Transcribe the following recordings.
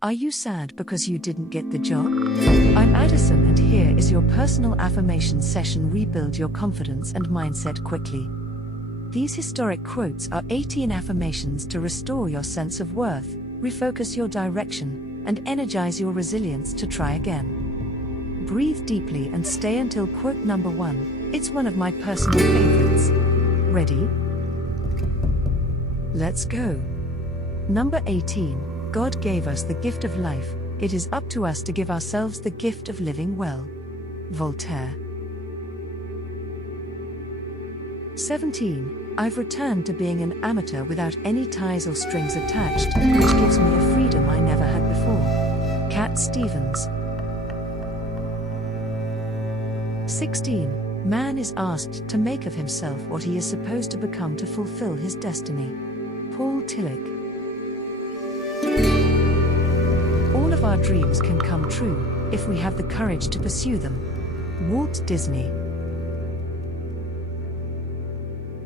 Are you sad because you didn't get the job? I'm Addison, and here is your personal affirmation session. Rebuild your confidence and mindset quickly. These historic quotes are 18 affirmations to restore your sense of worth, refocus your direction, and energize your resilience to try again. Breathe deeply and stay until quote number 1. It's one of my personal favorites. Ready? Let's go. Number 18. God gave us the gift of life, it is up to us to give ourselves the gift of living well. Voltaire. 17. I've returned to being an amateur without any ties or strings attached, which gives me a freedom I never had before. Cat Stevens. 16. Man is asked to make of himself what he is supposed to become to fulfill his destiny. Paul Tillich. All of our dreams can come true, if we have the courage to pursue them. Walt Disney.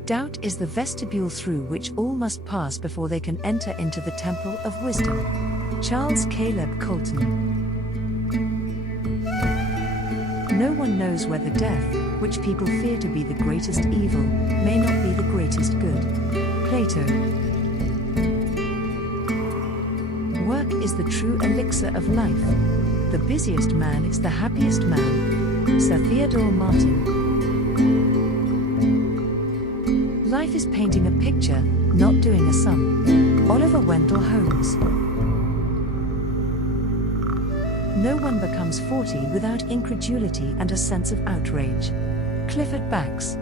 Doubt is the vestibule through which all must pass before they can enter into the temple of wisdom. Charles Caleb Colton. No one knows whether death, which people fear to be the greatest evil, may not be the greatest good. Plato. Work is the true elixir of life. The busiest man is the happiest man. Sir Theodore Martin. Life is painting a picture, not doing a sum. Oliver Wendell Holmes. No one becomes 40 without incredulity and a sense of outrage. Clifford Bax.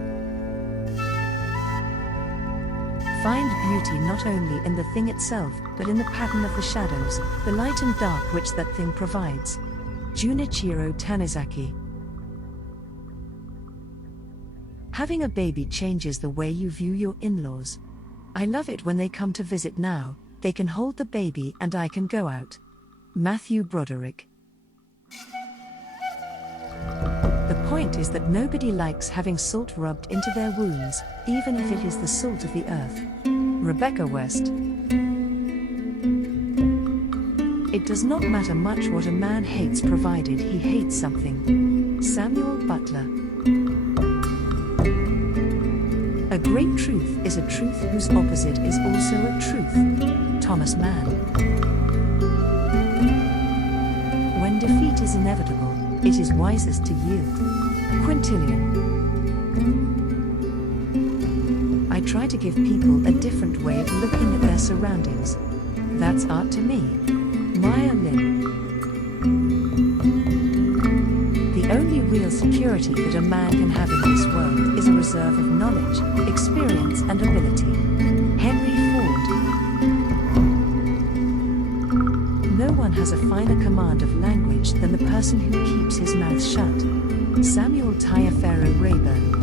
Find beauty not only in the thing itself, but in the pattern of the shadows, the light and dark which that thing provides. Junichiro Tanizaki. Having a baby changes the way you view your in-laws. I love it when they come to visit now, they can hold the baby and I can go out. Matthew Broderick. The point is that nobody likes having salt rubbed into their wounds, even if it is the salt of the earth. Rebecca West. It does not matter much what a man hates provided he hates something. Samuel Butler. A great truth is a truth whose opposite is also a truth. Thomas Mann. When defeat is inevitable, it is wisest to yield. Quintilian. I try to give people a different way of looking at their surroundings. That's art to me. Maya Lin. The only real security that a man can have in this world is a reserve of knowledge, experience and ability. Henry Ford. No one has a finer command of language than the person who keeps his mouth shut. Samuel Taliaferro Rayburn.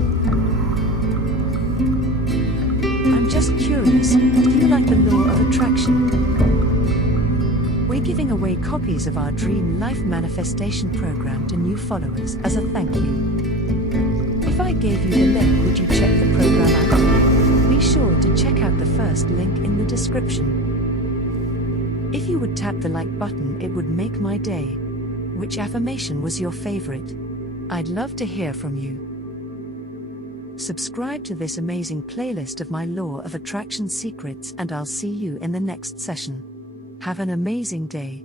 I'm just curious, do you like the law of attraction? We're giving away copies of our Dream Life Manifestation program to new followers as a thank you. If I gave you the link, would you check the program out? Be sure to check out the first link in the description. If you would tap the like button, it would make my day. Which affirmation was your favorite? I'd love to hear from you. Subscribe to this amazing playlist of my Law of Attraction secrets, and I'll see you in the next session. Have an amazing day.